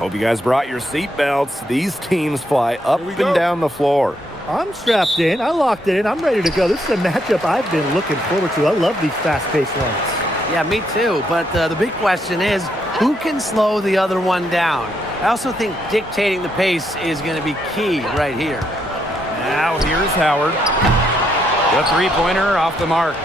Hope you guys brought your seatbelts. These teams fly up and down the floor. I'm strapped in. I locked it in. I'm ready to go. This is a matchup I've been looking forward to. I love these fast-paced ones. Yeah, me too. But the big question is, who can slow the other one down? I also think dictating the pace is going to be key right here. Now here's Howard. The three-pointer off the mark.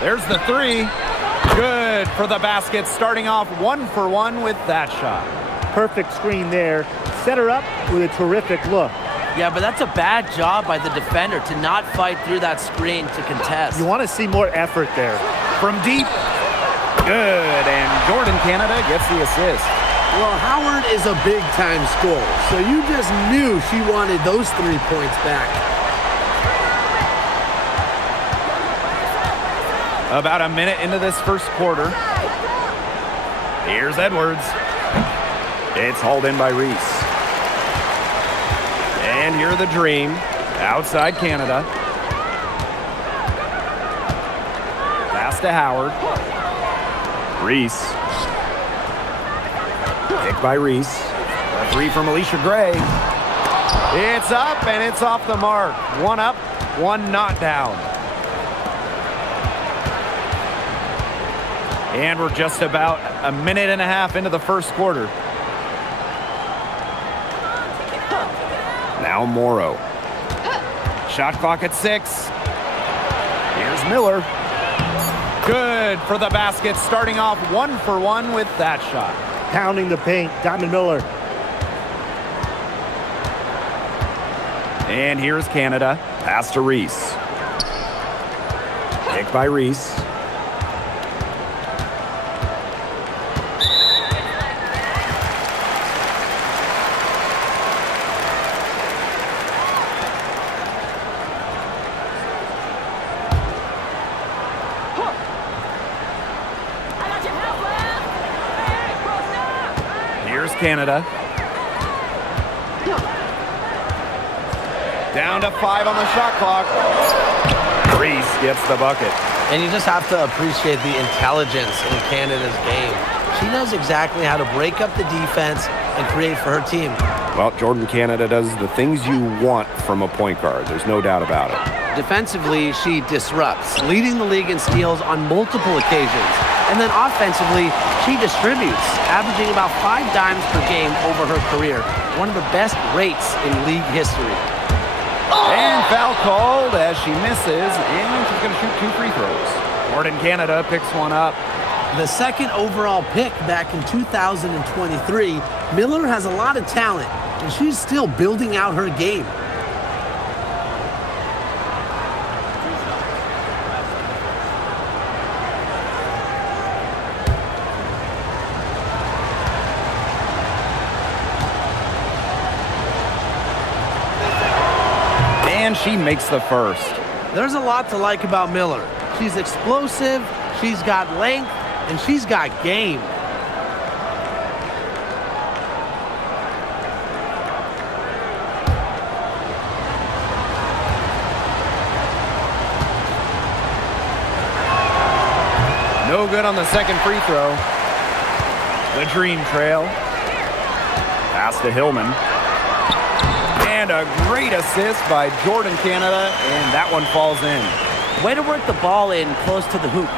There's the three. Good for the basket, starting off 1 for 1 with that shot. Perfect screen there. Set her up with a terrific look. Yeah, but that's a bad job by the defender to not fight through that screen to contest. You want to see more effort there. From deep. Good, and Jordan Canada gets the assist. Well, Howard is a big-time scorer, so you just knew she wanted those 3 points back. About a minute into this first quarter. Here's Edwards. It's hauled in by Reese. And here the Dream. Outside Canada. Pass to Howard. Reese. Picked by Reese. A three from Alicia Gray. It's up and it's off the mark. One up, one not down. And we're just about a minute and a half into the first quarter. Now Morrow. Shot clock at 6. Here's Miller. Good for the basket, starting off 1 for 1 with that shot. Pounding the paint, Diamond Miller. And here's Canada. Pass to Reese. Picked by Reese. Canada. Down to 5 on the shot clock. Reese gets the bucket. And you just have to appreciate the intelligence in Canada's game. She knows exactly how to break up the defense and create for her team. Well, Jordan Canada does the things you want from a point guard. There's no doubt about it. Defensively, she disrupts, leading the league in steals on multiple occasions. And then offensively, she distributes, averaging about 5 dimes per game over her career. One of the best rates in league history. And foul called as she misses, and she's going to shoot 2 free throws. Jordan Canada picks one up. The second overall pick back in 2023, Miller has a lot of talent, and she's still building out her game. And she makes the first. There's a lot to like about Miller. She's explosive, she's got length, and she's got game. No good on the second free throw. The Dream trail. Pass to Hillman. And a great assist by Jordan Canada, and that one falls in. Way to work the ball in close to the hoop.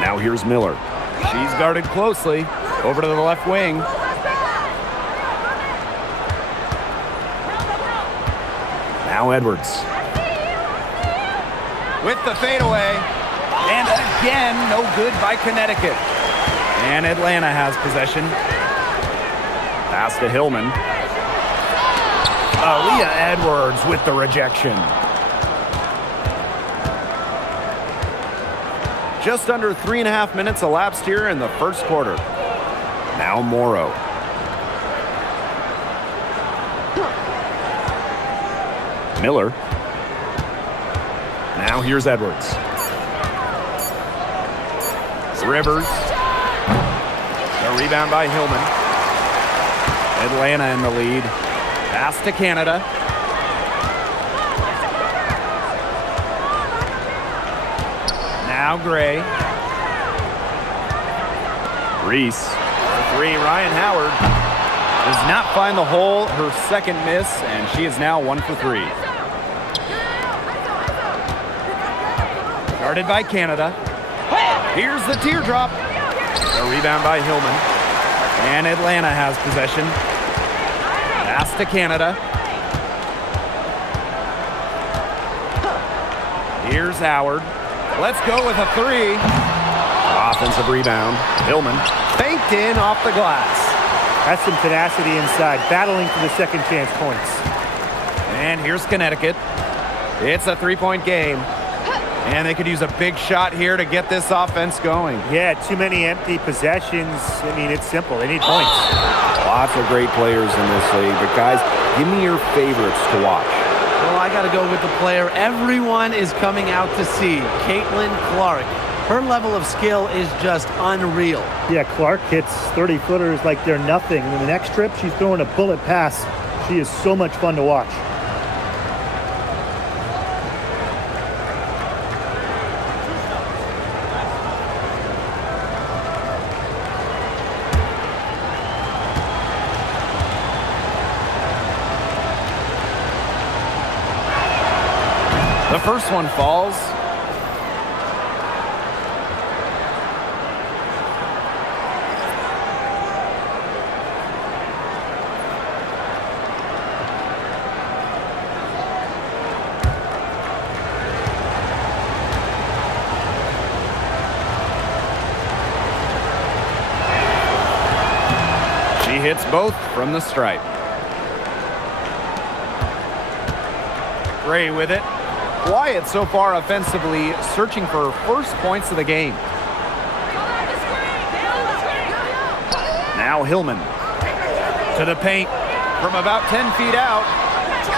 Now here's Miller. She's guarded closely. Over to the left wing. Now Edwards. With the fadeaway. And again, no good by Connecticut. And Atlanta has possession. Pass to Hillman. Aaliyah Edwards with the rejection. Just under 3.5 minutes elapsed here in the first quarter. Now Morrow. Miller. Now here's Edwards. Rivers. The rebound by Hillman. Atlanta in the lead. Pass to Canada. Now Gray. Reese. For three, Ryan Howard does not find the hole. Her second miss, and she is now 1 for 3. Guarded by Canada. Here's the teardrop. A rebound by Hillman. And Atlanta has possession. Pass to Canada. Here's Howard. Let's go with a 3. Offensive rebound. Hillman faked in off the glass. That's some tenacity inside, battling for the second chance points. And here's Connecticut. It's a 3-point game. And they could use a big shot here to get this offense going. Yeah, too many empty possessions. I mean, it's simple. They need points. Lots of great players in this league. But, guys, give me your favorites to watch. Well, I got to go with the player everyone is coming out to see, Caitlin Clark. Her level of skill is just unreal. Yeah, Clark hits 30-footers like they're nothing. And the next trip, she's throwing a bullet pass. She is so much fun to watch. The first one falls. She hits both from the stripe. Gray with it. Quiet so far offensively, searching for first points of the game. Now Hillman to the paint from about 10 feet out.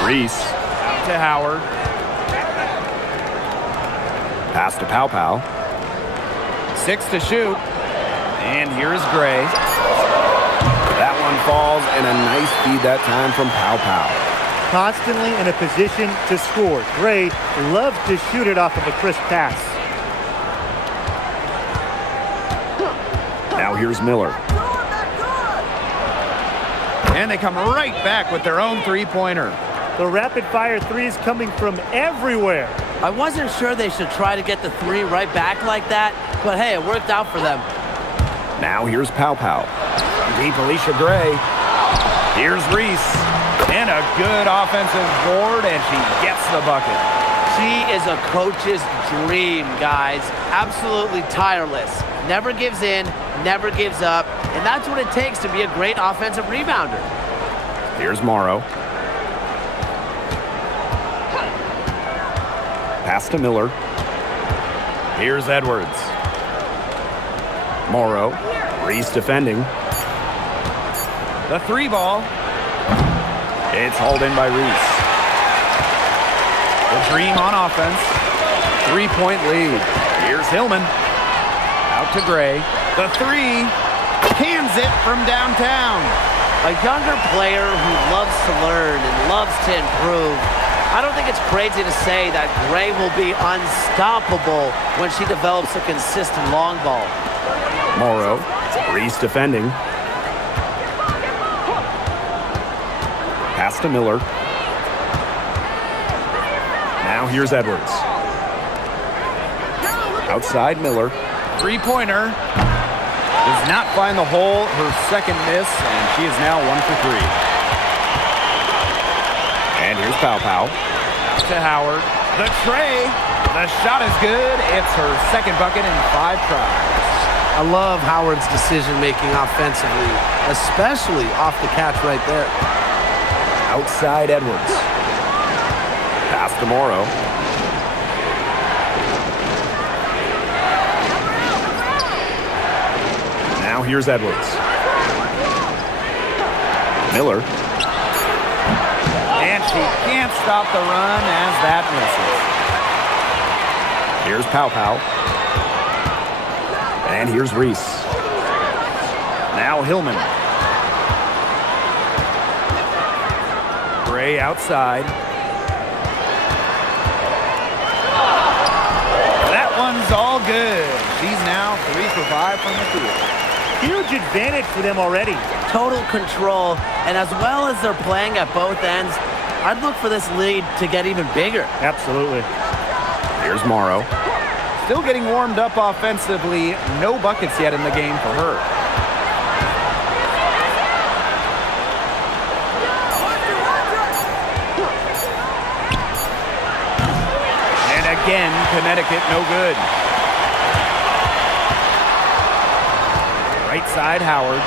Reese to Howard. Pass to Pow Pow. 6 to shoot. And here's Gray. That one falls, and a nice feed that time from Pow Pow. Constantly in a position to score. Gray loves to shoot it off of a crisp pass. Now here's Miller. And they come right back with their own three-pointer. The rapid-fire threes coming from everywhere. I wasn't sure they should try to get the 3 right back like that, but hey, it worked out for them. Now here's Pow Pow. Deep Alicia Gray. Here's Reese. And a good offensive board, and she gets the bucket. She is a coach's dream, guys. Absolutely tireless. Never gives in, never gives up, and that's what it takes to be a great offensive rebounder. Here's Morrow. Pass to Miller. Here's Edwards. Morrow. Reese defending. The 3 ball. It's hauled in by Reese. The Dream on offense. 3-point lead. Here's Hillman. Out to Gray. The 3. Cans it from downtown. A younger player who loves to learn and loves to improve. I don't think it's crazy to say that Gray will be unstoppable when she develops a consistent long ball. Morrow. Reese defending. Pass to Miller. Now here's Edwards. Outside Miller. 3-pointer. Does not find the hole. Her second miss, and she is now 1 for 3. And here's Pow Pow. To Howard. The tray. The shot is good. It's her second bucket in 5 tries. I love Howard's decision-making offensively, especially off the catch right there. Outside Edwards. Pass to Morrow. Now here's Edwards. Miller. And she can't stop the run as that misses. Here's Pow Pow. And here's Reese. Now Hillman. Gray outside. That one's all good. She's now 3 for 5 from the field. Huge advantage for them already. Total control, and as well as they're playing at both ends, I'd look for this lead to get even bigger. Absolutely. Here's Morrow. Still getting warmed up offensively. No buckets yet in the game for her. And again, Connecticut no good. Right side, Howard.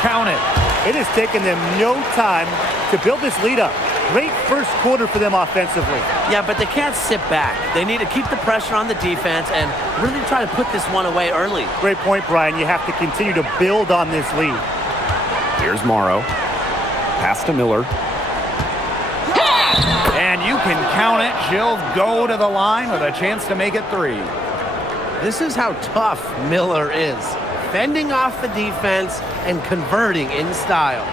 Count it. It has taken them no time to build this lead up. Great first quarter for them offensively. Yeah, but they can't sit back. They need to keep the pressure on the defense and really try to put this one away early. Great point, Brian. You have to continue to build on this lead. Here's Morrow. Pass to Miller. And you can count it. She'll go to the line with a chance to make it 3. This is how tough Miller is. Fending off the defense and converting in style.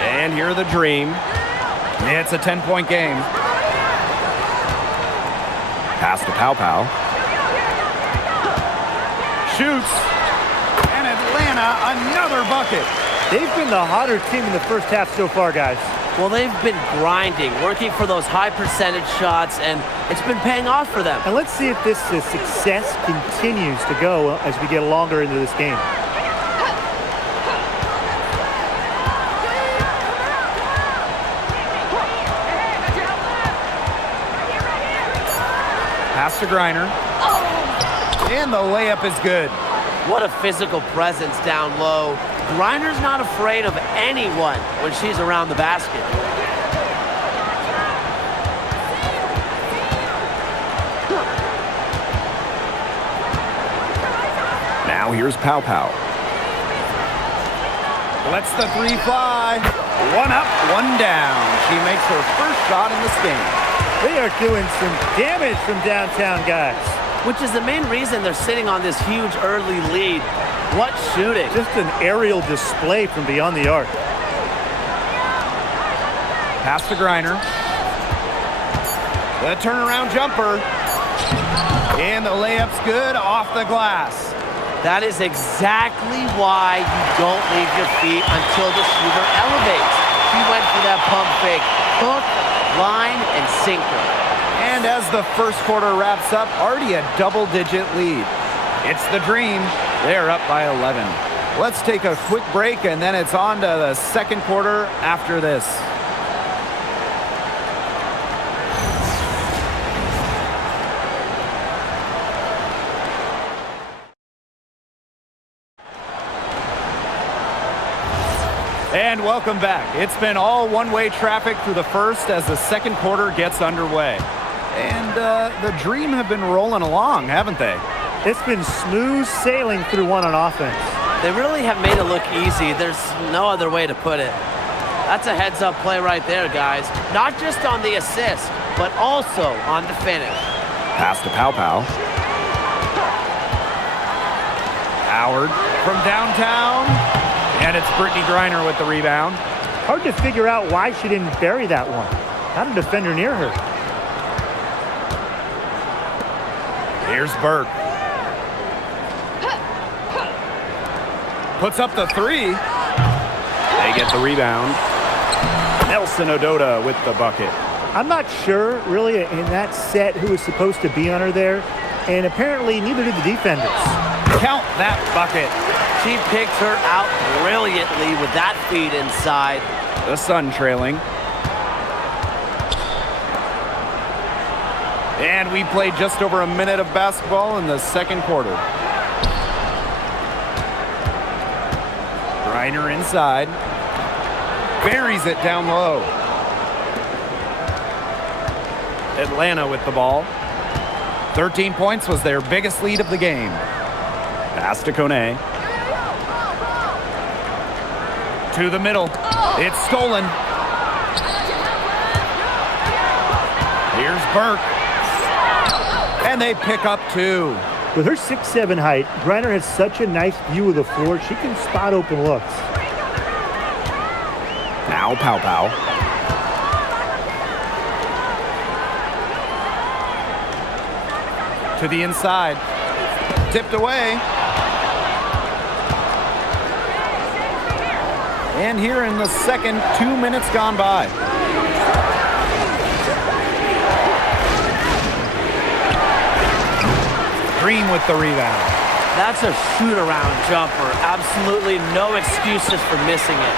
And here the Dream. It's a 10-point game. Pass to Pow Pow. Shoots. And Atlanta, another bucket. They've been the hotter team in the first half so far, guys. Well, they've been grinding, working for those high percentage shots, and it's been paying off for them. And let's see if this success continues to go as we get longer into this game. Pass to Griner. And the layup is good. What a physical presence down low. Griner's not afraid of anyone when she's around the basket. Now here's Pow Pow. Lets the 3 fly. 1 up, 1 down. She makes her first shot in this game. They are doing some damage from downtown, guys. Which is the main reason they're sitting on this huge early lead. What shooting. Just an aerial display from beyond the arc. Pass to Griner. The turnaround jumper. And the layup's good off the glass. That is exactly why you don't leave your feet until the shooter elevates. She went for that pump fake. Hook, line, and sinker. And as the first quarter wraps up, already a double-digit lead. It's the Dream. They're up by 11. Let's take a quick break, and then it's on to the second quarter after this. And welcome back. It's been all one-way traffic through the first as the second quarter gets underway. And the Dream have been rolling along, haven't they? It's been smooth sailing through one on offense. They really have made it look easy. There's no other way to put it. That's a heads-up play right there, guys. Not just on the assist, but also on the finish. Pass to Pow Pow. Howard from downtown. And it's Brittany Griner with the rebound. Hard to figure out why she didn't bury that one. Not a defender near her. Here's Burke. Puts up the 3. They get the rebound. Nelson Ododa with the bucket. I'm not sure, really, in that set who was supposed to be on her there. And apparently, neither did the defenders. Count that bucket. She picked her out brilliantly with that feed inside. The Sun trailing. And we played just over a minute of basketball in the second quarter. Griner inside. Buries it down low. Atlanta with the ball. 13 points was their biggest lead of the game. Pass to Kone. To the middle. It's stolen. Here's Burke. And they pick up 2. With her 6'7" height, Griner has such a nice view of the floor. She can spot open looks. Now Pow. To the inside. Tipped away. And here in the second, 2 minutes gone by. Green with the rebound. That's a shoot-around jumper. Absolutely no excuses for missing it.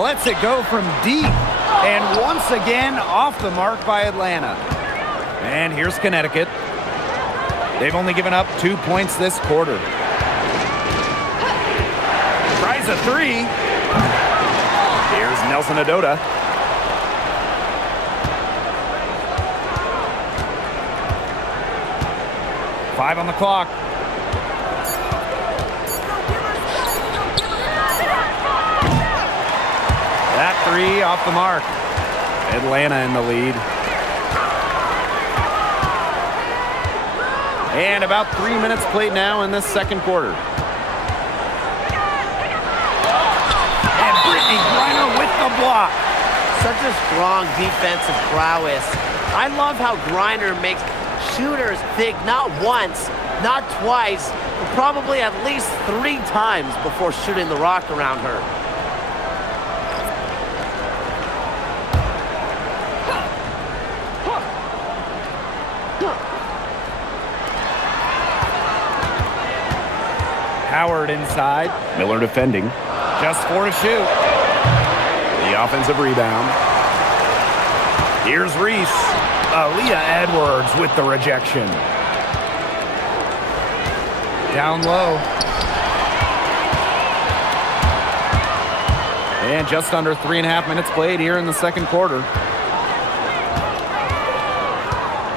Lets it go from deep. And once again, off the mark by Atlanta. And here's Connecticut. They've only given up 2 points this quarter. Tries a 3. Here's Nelson Adota. Five on the clock. That 3 off the mark. Atlanta in the lead. And about 3 minutes played now in this second quarter. And Brittany Griner with the block. Such a strong defensive prowess. I love how Griner makes shooters think not once, not twice, but probably at least 3 times before shooting the rock around her. Howard inside. Miller defending. Just 4 to shoot. The offensive rebound. Here's Reese. Aaliyah Edwards with the rejection. Down low. And just under 3.5 minutes played here in the second quarter.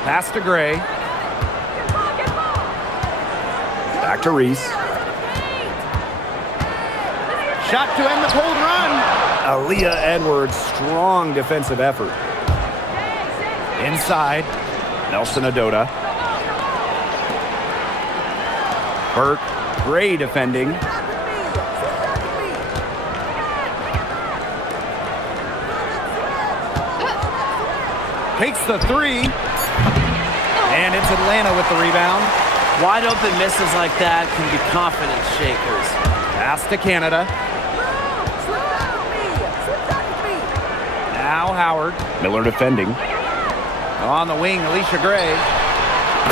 Pass to Gray. Back to Reese. Shot to end the cold run. Aaliyah Edwards, strong defensive effort. Inside, Nelson Adota. Burke, Gray defending. Takes the 3. And it's Atlanta with the rebound. Wide open misses like that can be confidence shakers. Pass to Canada. Now Howard. Miller defending. On the wing, Alicia Gray.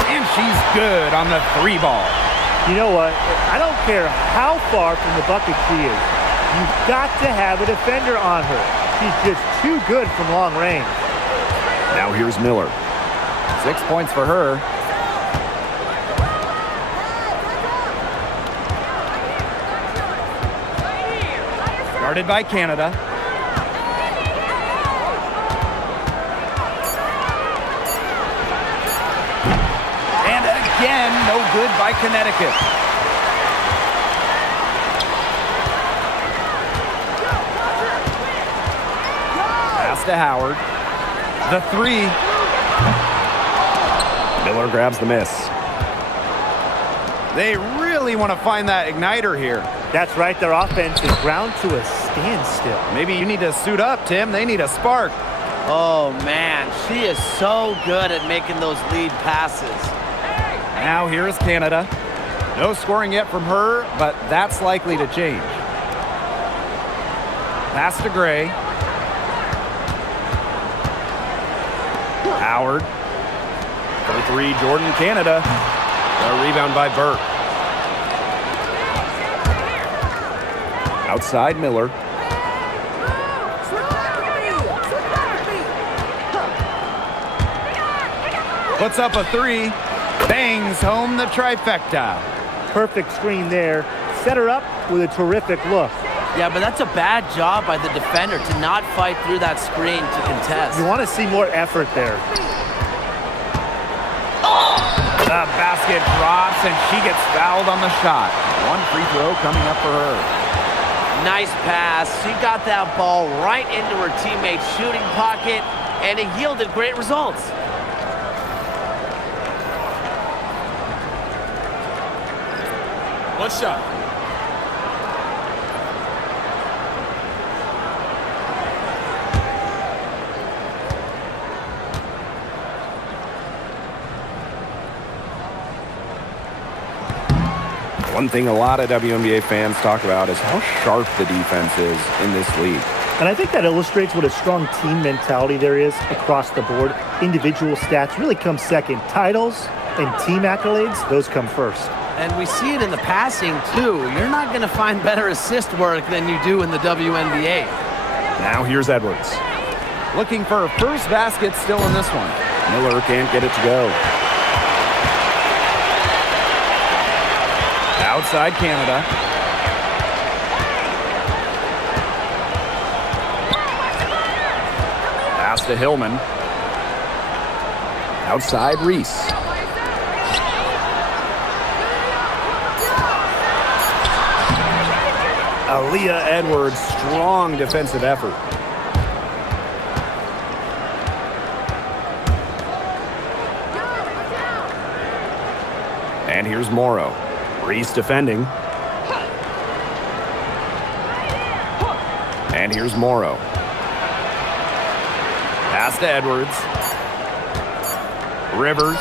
And she's good on the 3 ball. You know what? I don't care how far from the bucket she is. You've got to have a defender on her. She's just too good from long range. Now here's Miller. 6 points for her. Guarded by Canada. And again, no good by Connecticut. Pass to Howard. The 3. Miller grabs the miss. They really want to find that igniter here. That's right. Their offense is ground to a standstill. Maybe you need to suit up, Tim. They need a spark. Oh, man. She is so good at making those lead passes. Now here is Canada. No scoring yet from her, but that's likely to change. Pass to Gray. Howard. For 3, Jordan Canada. A rebound by Burke. Outside Miller. Puts up a 3. Bangs home the trifecta. Perfect screen there. Set her up with a terrific look. Yeah, but that's a bad job by the defender to not fight through that screen to contest. You want to see more effort there. The basket drops, and she gets fouled on the shot. One free throw coming up for her. Nice pass. She got that ball right into her teammate's shooting pocket, and it yielded great results. One shot. One thing a lot of WNBA fans talk about is how sharp the defense is in this league. And I think that illustrates what a strong team mentality there is across the board. Individual stats really come second. Titles and team accolades, those come first. And we see it in the passing, too. You're not going to find better assist work than you do in the WNBA. Now here's Edwards. Looking for her first basket still in this one. Miller can't get it to go. Outside Canada. Pass to Hillman. Outside Reese. Aaliyah Edwards, strong defensive effort. And here's Morrow. Reese defending. And here's Morrow. Pass to Edwards. Rivers.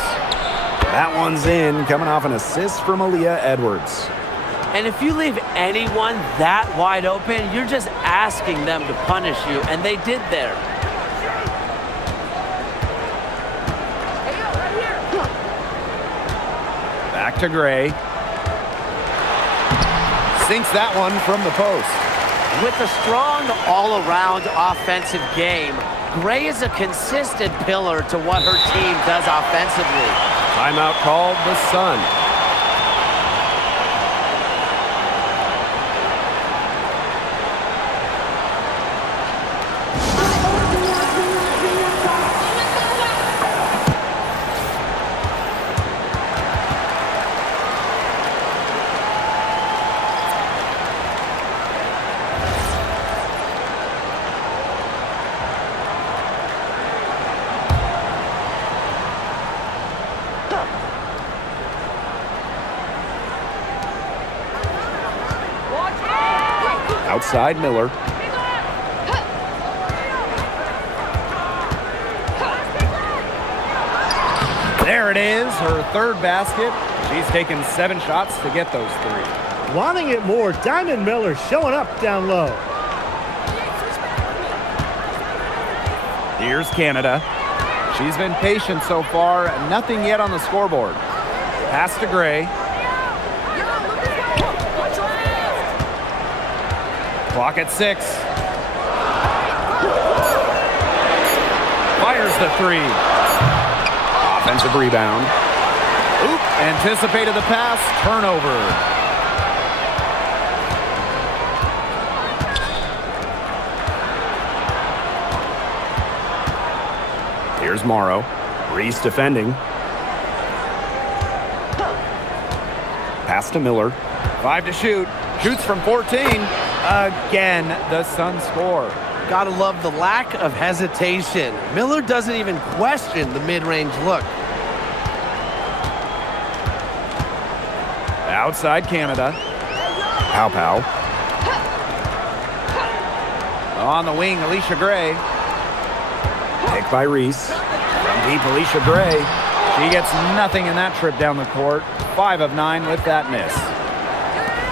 That one's in, coming off an assist from Aaliyah Edwards. And if you leave anyone that wide open, you're just asking them to punish you, and they did there. Back to Gray. Sinks that one from the post. With a strong all-around offensive game, Gray is a consistent pillar to what her team does offensively. Timeout called the Sun. Outside Miller. There it is, her third basket. She's taken 7 shots to get those 3. Wanting it more, Diamond Miller showing up down low. Here's Canada. She's been patient so far, nothing yet on the scoreboard. Pass to Gray. Clock at 6. Fires the 3. Offensive rebound. Oop, anticipated the pass. Turnover. Here's Morrow. Reese defending. Pass to Miller. 5 to shoot. Shoots from 14. Again, the Suns score. Gotta love the lack of hesitation. Miller doesn't even question the mid-range look. Outside Canada. Pow. On the wing, Alicia Gray. Pick by Reese. From deep, Alicia Gray. She gets nothing in that trip down the court. 5 of 9 with that miss.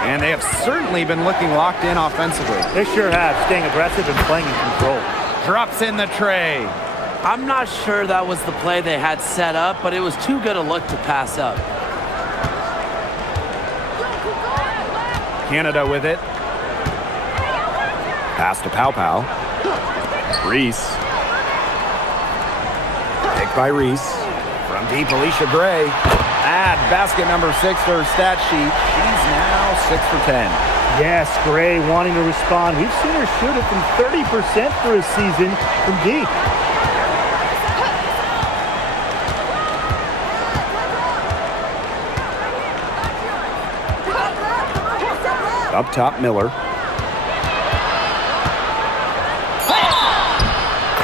And they have certainly been looking locked in offensively. They sure have, staying aggressive and playing in control. Drops in the tray. I'm not sure that was the play they had set up, but it was too good a look to pass up. Canada with it. Pass to Pow. Reese. Pick by Reese. From deep, Alicia Gray. Add basket number 6 to her stat sheet. She's now 6 for 10. Yes, Gray wanting to respond. We've seen her shoot it from 30% for a season from deep. Up top, Miller.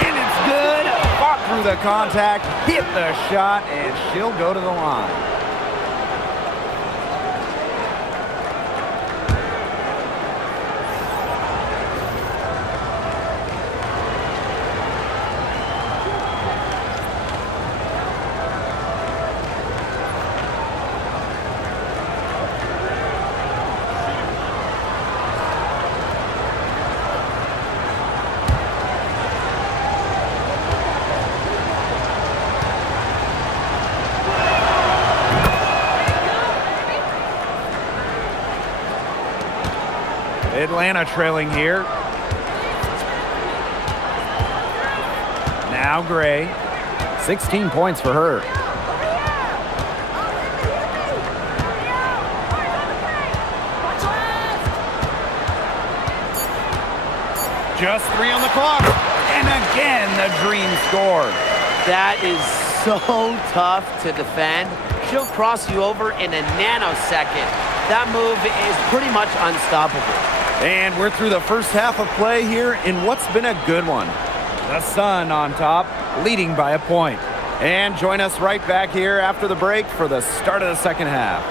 And it's good. Fought through the contact, hit the shot, and she'll go to the line. Atlanta trailing here. Now Gray. 16 points for her. Just 3 on the clock. And again, the Dream scored. That is so tough to defend. She'll cross you over in a nanosecond. That move is pretty much unstoppable. And we're through the first half of play here in what's been a good one. The Sun on top, leading by a point. And join us right back here after the break for the start of the second half.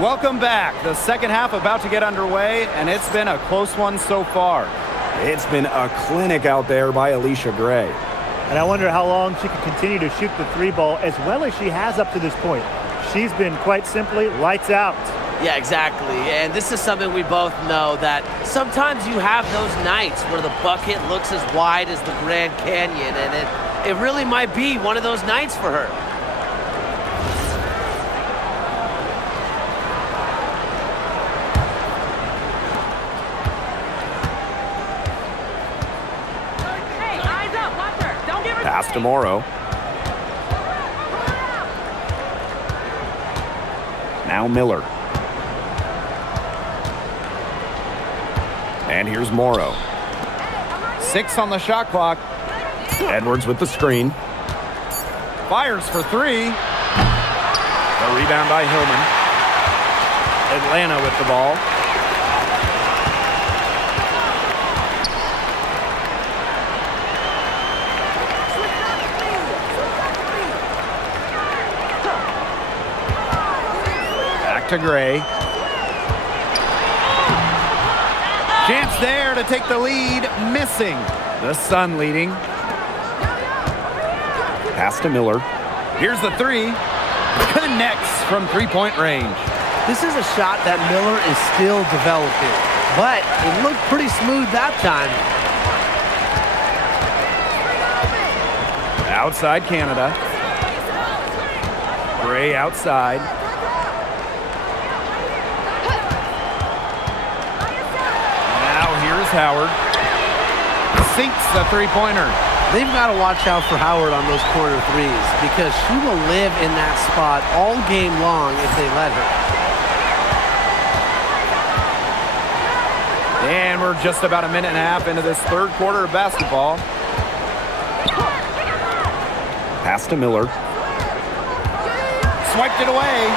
Welcome back. The second half about to get underway, and it's been a close one so far. It's been a clinic out there by Alicia Gray. And I wonder how long she can continue to shoot the 3 ball as well as she has up to this point. She's been quite simply lights out. Yeah, exactly. And this is something we both know, that sometimes you have those nights where the bucket looks as wide as the Grand Canyon, and it really might be one of those nights for her. Pass to Morrow. Now Miller. And here's Morrow. 6 on the shot clock. Edwards with the screen. Fires for 3. The rebound by Hillman. Atlanta with the ball. To Gray. Chance there to take the lead, missing. The Sun leading. Pass to Miller. Here's the 3. Connects from 3-point range. This is a shot that Miller is still developing, but it looked pretty smooth that time. Outside Canada. Gray outside. Howard sinks the 3-pointer. They've got to watch out for Howard on those corner 3s because she will live in that spot all game long if they let her. And we're just about a minute and a half into this third quarter of basketball. Pass to Miller. Swiped it away.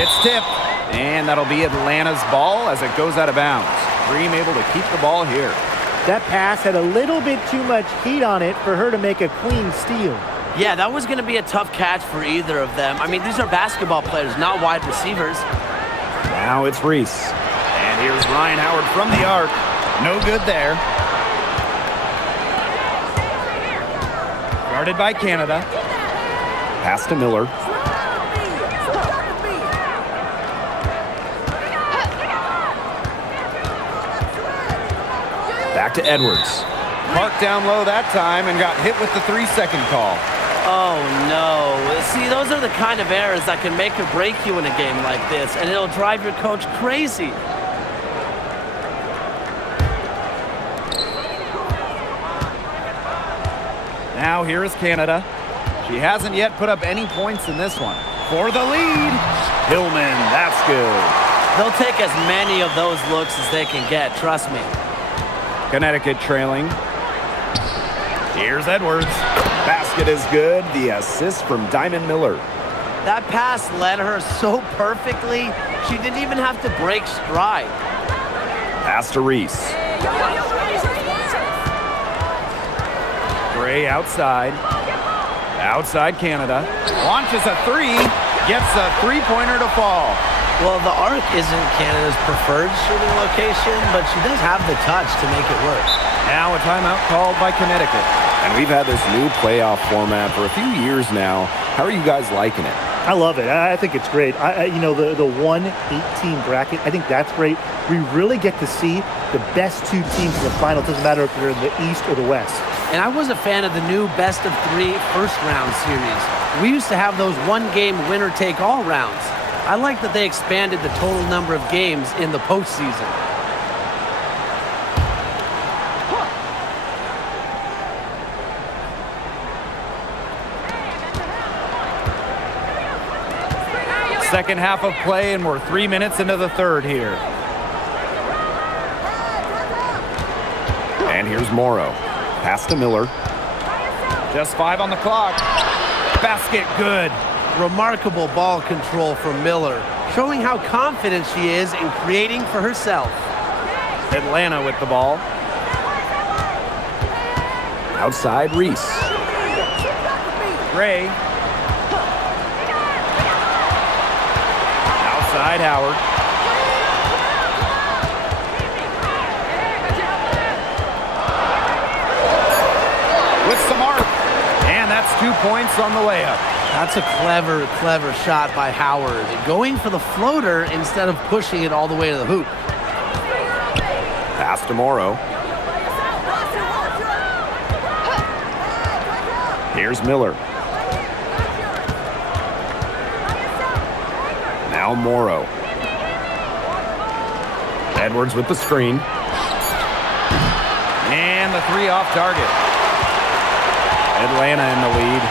It's tipped. And that'll be Atlanta's ball as it goes out of bounds. Dream able to keep the ball here. That pass had a little bit too much heat on it for her to make a clean steal. Yeah, that was going to be a tough catch for either of them. I mean, these are basketball players, not wide receivers. Now it's Reese. And here's Ryan Howard from the arc. No good there. Guarded by Canada. Pass to Miller. Back to Edwards. Parked down low that time and got hit with the 3-second call. Oh, no. See, those are the kind of errors that can make or break you in a game like this, and it'll drive your coach crazy. Now here is Canada. She hasn't yet put up any points in this one. For the lead. Hillman, that's good. They'll take as many of those looks as they can get, trust me. Connecticut trailing. Here's Edwards. Basket is good. The assist from Diamond Miller. That pass led her so perfectly, she didn't even have to break stride. Pass to Reese. Gray outside. Outside Canada. Launches a three. Gets a three-pointer to fall. Well, the arc isn't Canada's preferred shooting location, but she does have the touch to make it work. Now a timeout called by Connecticut. And we've had this new playoff format for a few years now. How are you guys liking it? I love it. I think it's great. You know, the 1-8 bracket, I think that's great. We really get to see the best two teams in the final. It doesn't matter if they're in the East or the West. And I was a fan of the new best-of-3 first-round series. We used to have those one-game winner-take-all rounds. I like that they expanded the total number of games in the postseason. Second half of play, and we're 3 minutes into the third here. And here's Morrow. Pass to Miller. Just 5 on the clock. Basket good. Remarkable ball control from Miller, showing how confident she is in creating for herself. Atlanta with the ball. Outside Reese. Gray. Outside Howard. With some arc. And that's 2 points on the layup. That's a clever, clever shot by Howard. Going for the floater instead of pushing it all the way to the hoop. Pass to Morrow. Here's Miller. Now Morrow. Edwards with the screen. And the three off target. Atlanta in the lead.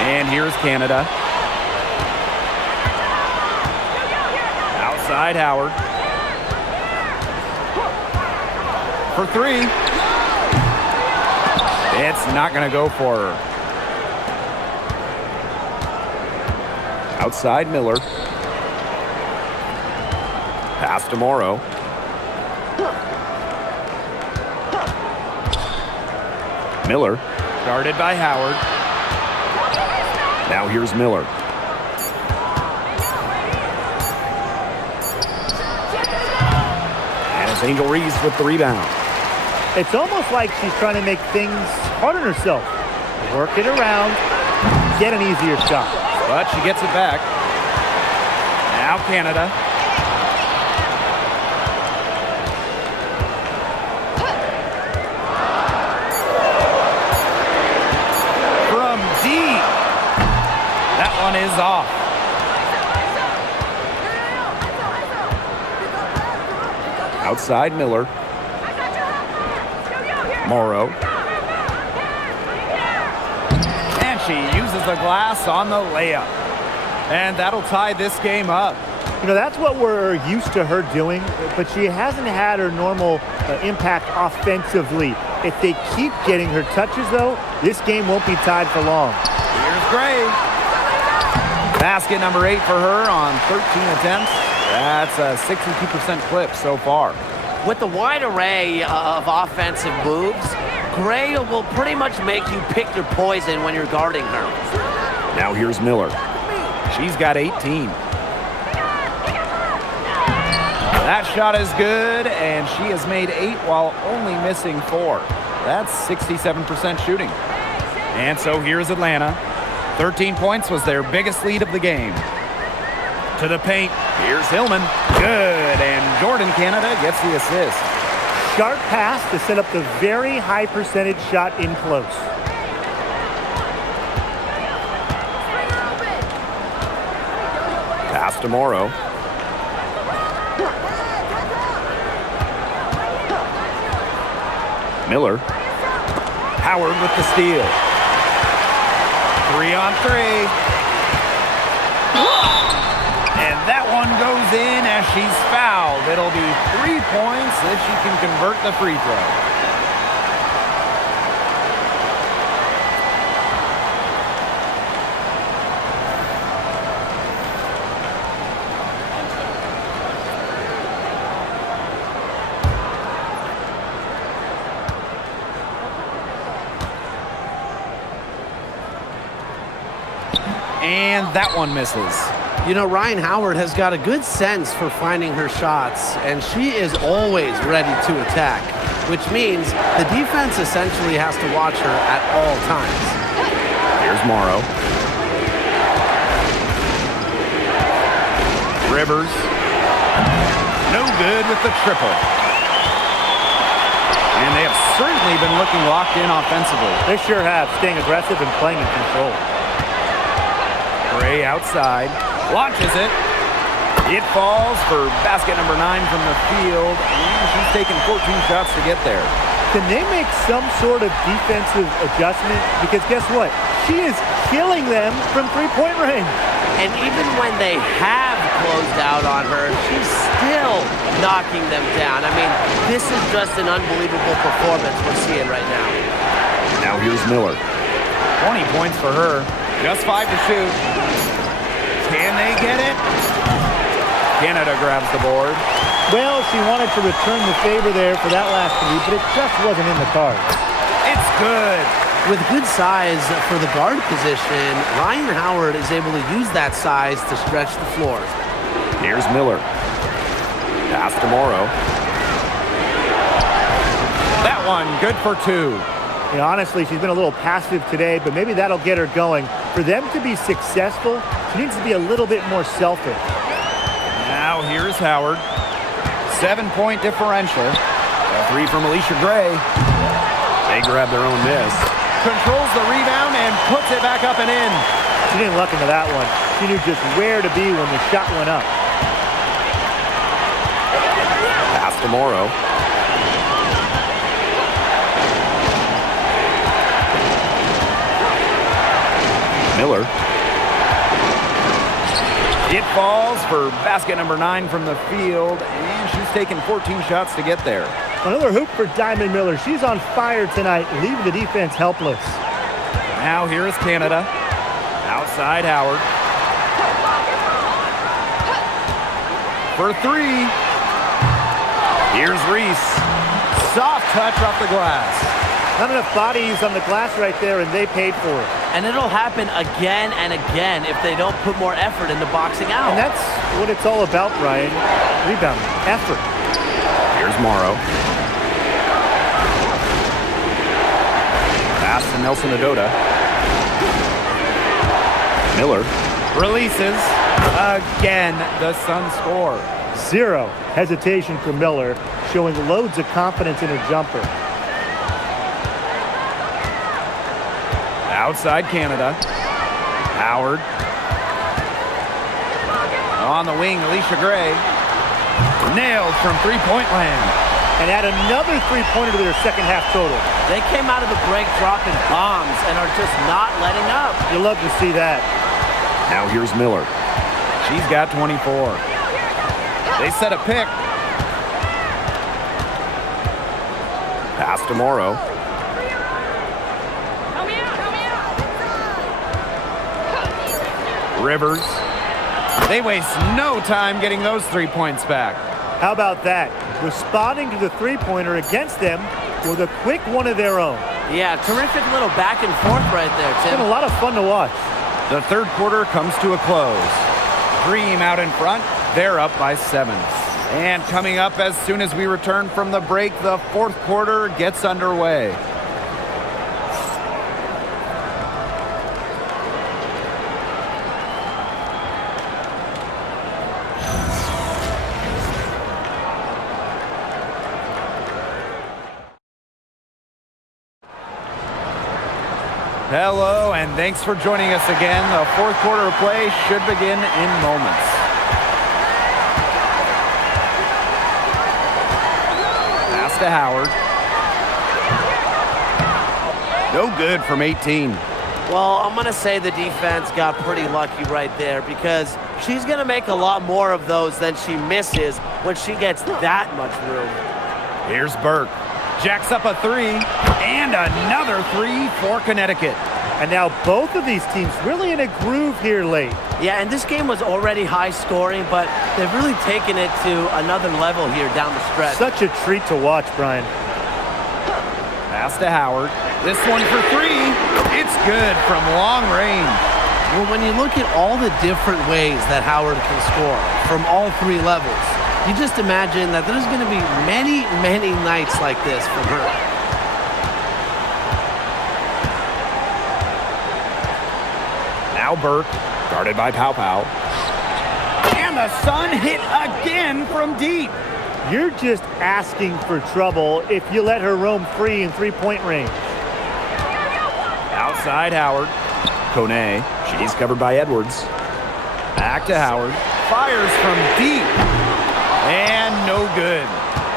And here's Canada. Outside Howard. For three. It's not going to go for her. Outside Miller. Pass to Morrow. Miller. Guarded by Howard. Now here's Miller. And it's Angel Reese with the rebound. It's almost like she's trying to make things hard on herself. Work it around, get an easier shot. But she gets it back. Now Canada. From deep. That one is off. Outside Miller. Morrow. And she uses the glass on the layup. And that'll tie this game up. You know, that's what we're used to her doing, but she hasn't had her normal impact offensively. If they keep getting her touches, though, this game won't be tied for long. Here's Gray. Basket number 8 for her on 13 attempts. That's a 62% clip so far. With the wide array of offensive moves, Gray will pretty much make you pick your poison when you're guarding her. Now here's Miller. She's got 18. That shot is good, and she has made 8 while only missing 4. That's 67% shooting. And so here's Atlanta. 13 points was their biggest lead of the game. To the paint. Here's Hillman. Good. And Jordan Canada gets the assist. Sharp pass to set up the very high percentage shot in close. Pass to Morrow. Miller. Howard with the steal. 3-on-3. And that one goes in as she's fouled. It'll be 3 points if she can convert the free throw. And that one misses. You know, Ryan Howard has got a good sense for finding her shots, and she is always ready to attack, which means the defense essentially has to watch her at all times. Here's Morrow. Rivers. No good with the triple. And they have certainly been looking locked in offensively. They sure have, staying aggressive and playing in control. Gray outside, launches it. It falls for basket number 9 from the field, and she's taken 14 shots to get there. Can they make some sort of defensive adjustment? Because guess what? She is killing them from three-point range. And even when they have closed out on her, she's still knocking them down. I mean, this is just an unbelievable performance we're seeing right now. Now here's Miller. 20 points for her. Just 5 to shoot. Can they get it? Canada grabs the board. Well, she wanted to return the favor there for that last three, but it just wasn't in the cards. It's good. With good size for the guard position, Ryan Howard is able to use that size to stretch the floor. Here's Miller. Pass to Morrow. That one, good for 2. You know, honestly, she's been a little passive today, but maybe that'll get her going. For them to be successful, she needs to be a little bit more selfish. Now here's Howard. 7-point differential. A 3 from Alicia Gray. They grab their own miss. Controls the rebound and puts it back up and in. She didn't luck into that one. She knew just where to be when the shot went up. Pass to Morrow. Miller. It falls for basket number 9 from the field, and she's taken 14 shots to get there. Another hoop for Diamond Miller. She's on fire tonight, leaving the defense helpless. Now here is Canada. Outside Howard. For 3. Here's Reese. Soft touch off the glass. Not enough bodies on the glass right there, and they paid for it. And it'll happen again and again if they don't put more effort into boxing out. And that's what it's all about, Ryan. Rebounding, effort. Here's Morrow. Pass to Nelson Adota. Miller releases. Again, the Suns score. Zero hesitation for Miller, showing loads of confidence in her jumper. Outside Canada. Howard. On the wing, Alicia Gray. Nailed from three-point land. And add another three-pointer to their second half total. They came out of the break dropping bombs and are just not letting up. You love to see that. Now here's Miller. She's got 24. They set a pick. Pass to Morrow. Rivers. They waste no time getting those 3 points back. How about that? responding to the three-pointer against them with a quick one of their own. Yeah, terrific little back and forth right there, It's Tim. been a lot of fun to watch. The third quarter comes to a close. Dream out in front. They're up by 7. And coming up as soon as we return from the break, the fourth quarter gets underway. Hello, and thanks for joining us again. The fourth quarter of play should begin in moments. Pass to Howard. No good from 18. Well, I'm going to say the defense got pretty lucky right there because she's going to make a lot more of those than she misses when she gets that much room. Here's Burke. Jacks up a 3, and another 3 for Connecticut. And now both of these teams really in a groove here late. Yeah, and this game was already high scoring, but they've really taken it to another level here down the stretch. Such a treat to watch, Brian. Pass to Howard. This one for 3. It's good from long range. Well, when you look at all the different ways that Howard can score from all 3 levels, you just imagine that there's going to be many, many nights like this from her. Now Burke, guarded by Pow Pow. And the Sun hit again from deep. You're just asking for trouble if you let her roam free in three-point range. Outside Howard. Kone, she's covered by Edwards. Back to Howard. Fires from deep. And no good.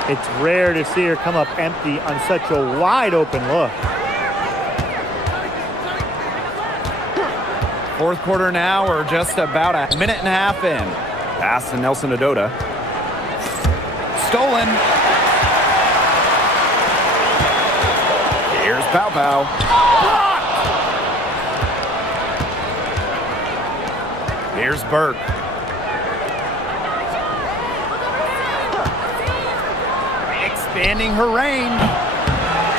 It's rare to see her come up empty on such a wide open look. Fourth quarter now, we're just about a minute and a half in. Pass to Nelson Adota. Stolen. Here's Pow Pow. Blocked. Here's Burke. Expanding her range.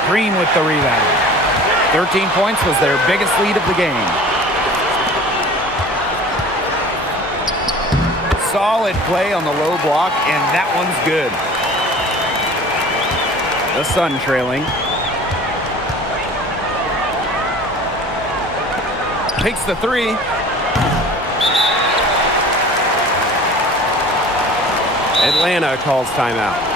Green with the rebound. 13 points was their biggest lead of the game. Solid play on the low block, and that one's good. The Sun trailing. Takes the 3. Atlanta calls timeout.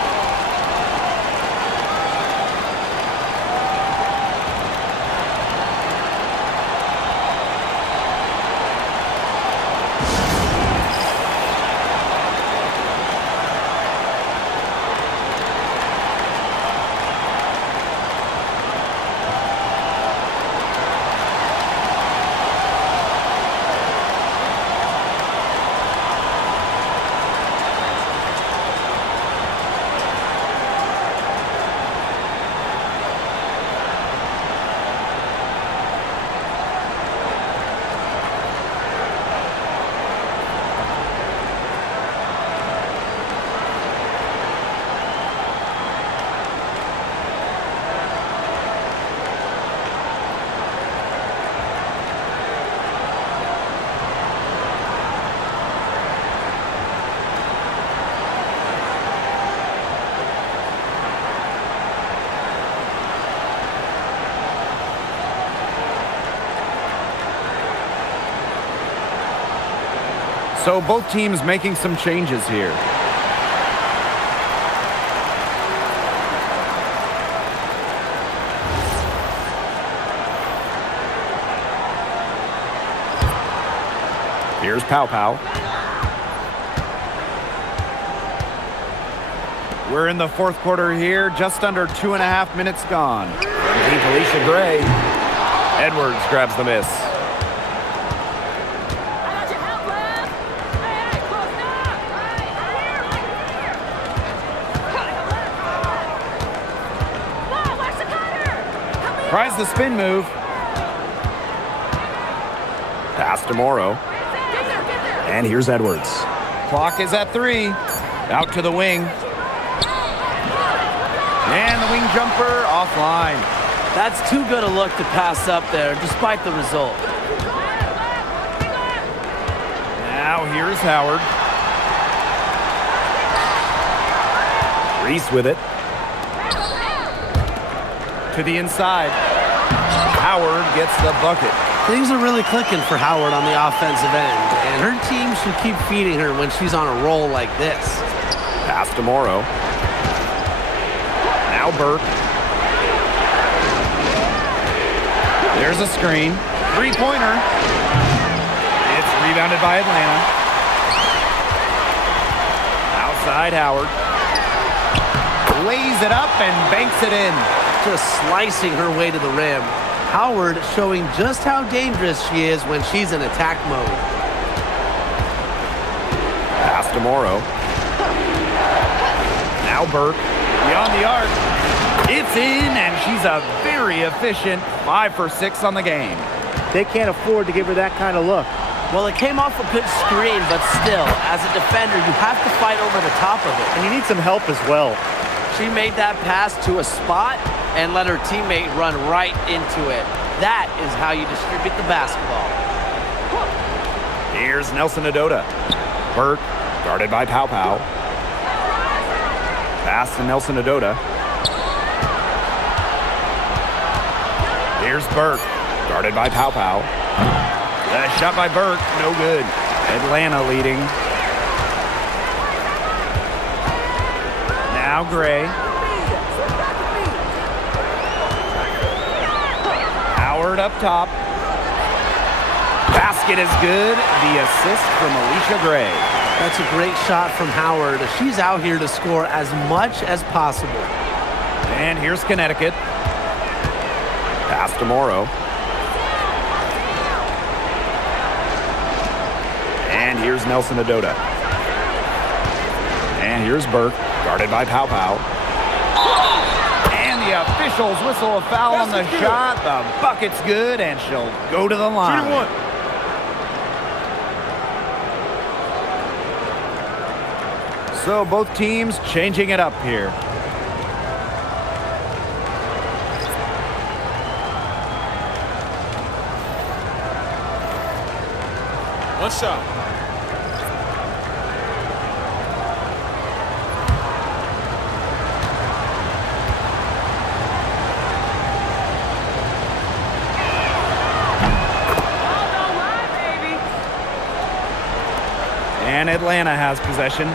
So both teams making some changes here. Here's Pow Pow. We're in the fourth quarter here, just under 2.5 minutes gone. Deep Alicia Gray. Edwards grabs the miss. Tries the spin move. Pass to Morrow. And here's Edwards. Clock is at 3. Out to the wing. And the wing jumper offline. That's too good a look to pass up there, despite the result. Now here's Howard. Reese with it. To the inside. Howard gets the bucket. Things are really clicking for Howard on the offensive end, and her team should keep feeding her when she's on a roll like this. Pass to Morrow. Now Burke. There's a screen. Three-pointer. It's rebounded by Atlanta. Outside Howard. Lays it up and banks it in. Just slicing her way to the rim. Howard showing just how dangerous she is when she's in attack mode. Pass to Morrow. Now Burke. Beyond the arc. It's in, and she's a very efficient 5 for 6 on the game. They can't afford to give her that kind of look. Well, it came off a good screen, but still, as a defender, you have to fight over the top of it. And you need some help as well. She made that pass to a spot and let her teammate run right into it. That is how you distribute the basketball. Here's Nelson Adota. Burke, guarded by Pow Pow. Pass to Nelson Adota. Here's Burke, guarded by Pow Pow. The shot by Burke, no good. Atlanta leading. Now Gray. Howard up top. Basket is good. The assist from Alicia Gray. That's a great shot from Howard. She's out here to score as much as possible. And here's Connecticut. Pass to Morrow. And here's Nelson Adota. And here's Burke, guarded by Pow Pow. And the officials whistle a foul on the shot. The bucket's good, and she'll go to the line. So both teams changing it up here. One shot. And Atlanta has possession.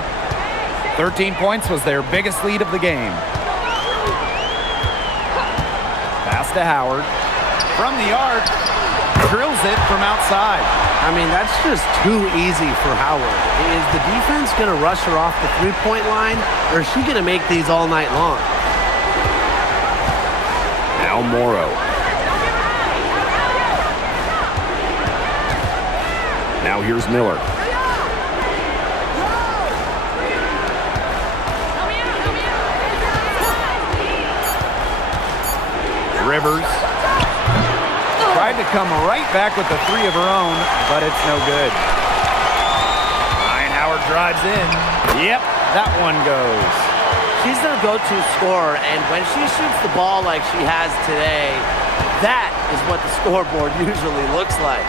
13 points was their biggest lead of the game. Pass to Howard. From the arc. Drills it from outside. I mean, that's just too easy for Howard. Is the defense going to rush her off the three-point line, or is she going to make these all night long? Now Morrow. Now here's Miller. Rivers. Tried to come right back with the three of her own, but it's no good. Ryan Howard drives in. Yep, that one goes. She's their go-to scorer, and when she shoots the ball like she has today, that is what the scoreboard usually looks like.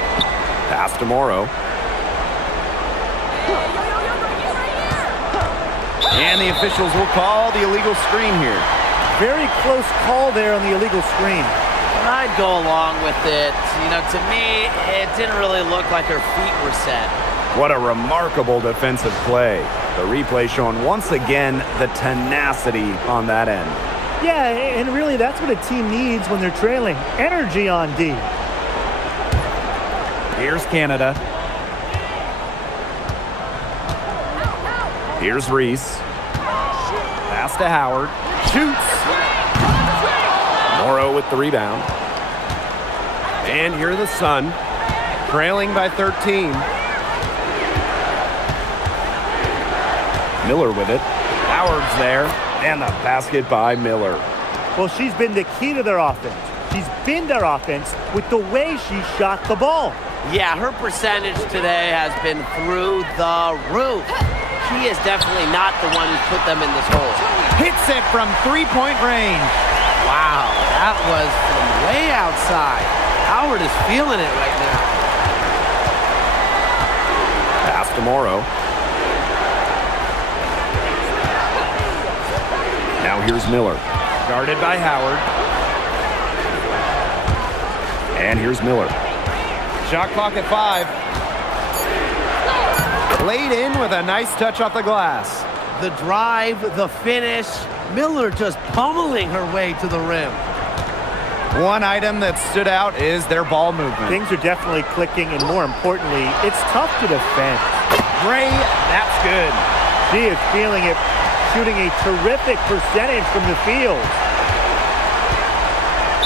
Pass to Morrow. And the officials will call the illegal screen here. Very close call there on the illegal screen. I'd go along with it. You know, to me, it didn't really look like her feet were set. What a remarkable defensive play. The replay showing once again the tenacity on that end. Yeah, and really that's what a team needs when they're trailing. Energy on D. Here's Canada. Here's Reese. Pass to Howard. Shoots. Morrow with the rebound. And here are the Sun, trailing by 13. Miller with it. Howard's there. And the basket by Miller. Well, she's been the key to their offense. She's been their offense with the way she shot the ball. Yeah, her percentage today has been through the roof. She is definitely not the one who's put them in this hole. hits it from three-point range. Wow, that was from way outside. Howard is feeling it right now. Pass to Morrow. Now here's Miller. Guarded by Howard. And here's Miller. Shot clock at 5. Laid in with a nice touch off the glass. The drive, the finish. Miller just pummeling her way to the rim. One item that stood out is their ball movement. Things are definitely clicking, and more importantly, it's tough to defend. Gray, that's good. She is feeling it, shooting a terrific percentage from the field.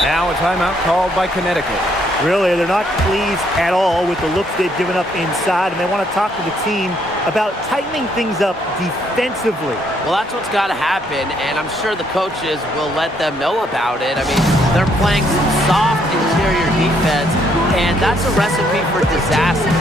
Now a timeout called by Connecticut. Really, they're not pleased at all with the looks they've given up inside, and they want to talk to the team about tightening things up defensively. Well, that's what's got to happen, and I'm sure the coaches will let them know about it. I mean, they're playing some soft interior defense, and that's a recipe for disaster.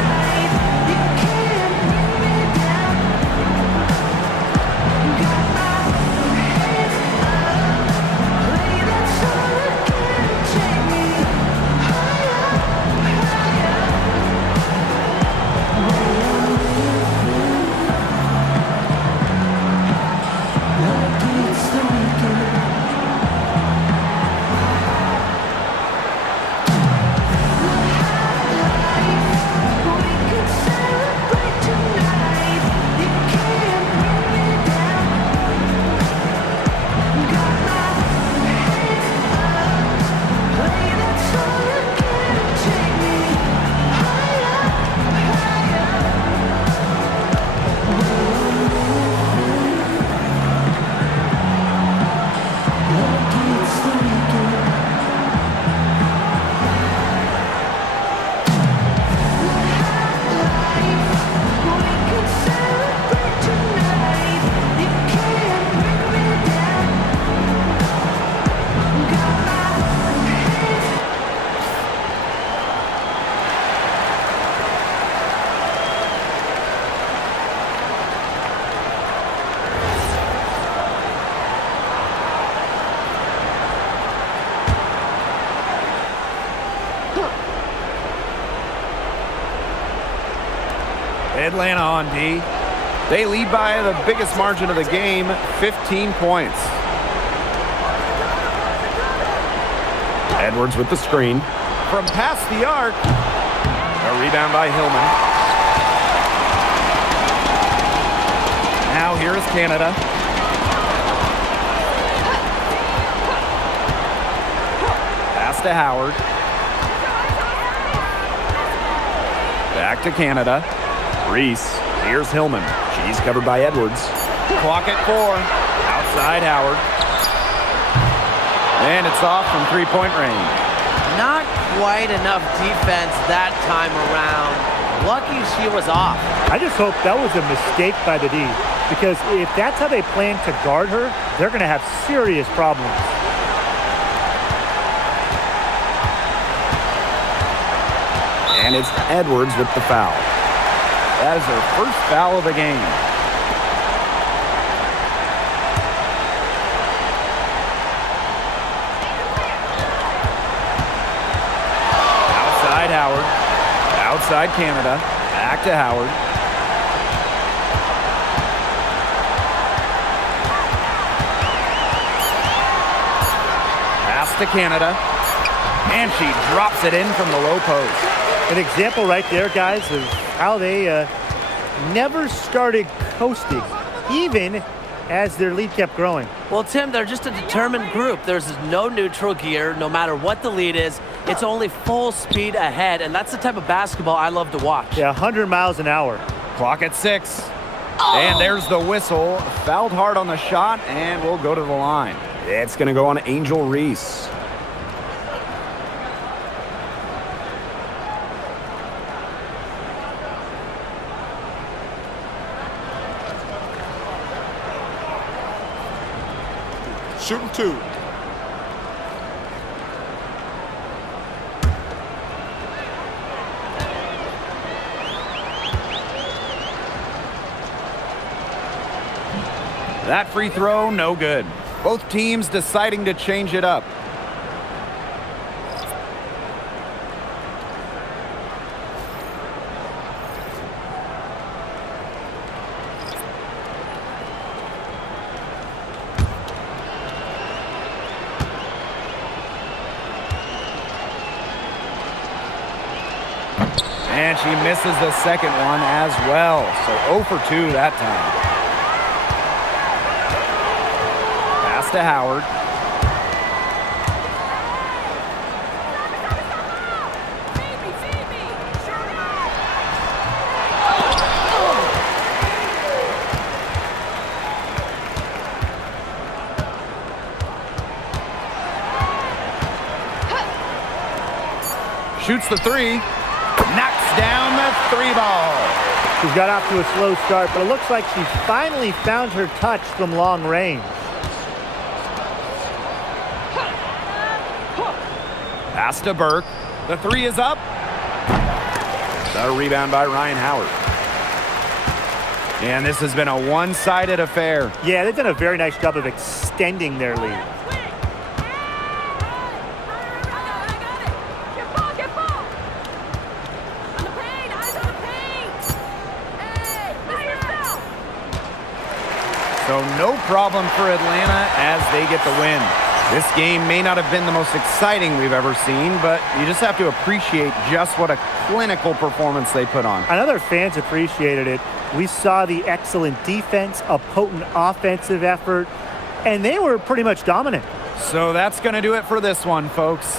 Atlanta on D. They lead by the biggest margin of the game, 15 points. Edwards with the screen. From past the arc. A rebound by Hillman. Now here is Canada. Pass to Howard. Back to Canada. Reese. Here's Hillman. She's covered by Edwards. Clock at 4. Outside Howard. And it's off from three-point range. Not quite enough defense that time around. Lucky she was off. I just hope that was a mistake by the D, because if that's how they plan to guard her, they're going to have serious problems. And it's Edwards with the foul. That is her first foul of the game. Outside Howard. Outside Canada. Back to Howard. Pass to Canada. And she drops it in from the low post. An example right there, guys, of how they never started coasting, even as their lead kept growing. Well, Tim, they're just a determined group. There's no neutral gear. No matter what the lead is, it's only full speed ahead, and that's the type of basketball I love to watch. Yeah, 100 miles an hour. Clock at 6. And there's the whistle. Fouled hard on the shot, and we'll go to the line. It's going to go on Angel Reese. Shooting 2. That free throw, no good. Both teams deciding to change it up. And she misses the second one as well. So 0 for 2 that time. Pass to Howard. Shoots the three. Knocks down the three ball. She's got off to a slow start, but it looks like she's finally found her touch from long range. Pass to Burke. The three is up. The rebound by Ryan Howard. And this has been a one-sided affair. Yeah, they've done a very nice job of extending their lead. So no problem for Atlanta as they get the win. This game may not have been the most exciting we've ever seen, but you just have to appreciate just what a clinical performance they put on. I know their fans appreciated it. We saw the excellent defense, a potent offensive effort, and they were pretty much dominant. So that's going to do it for this one, folks.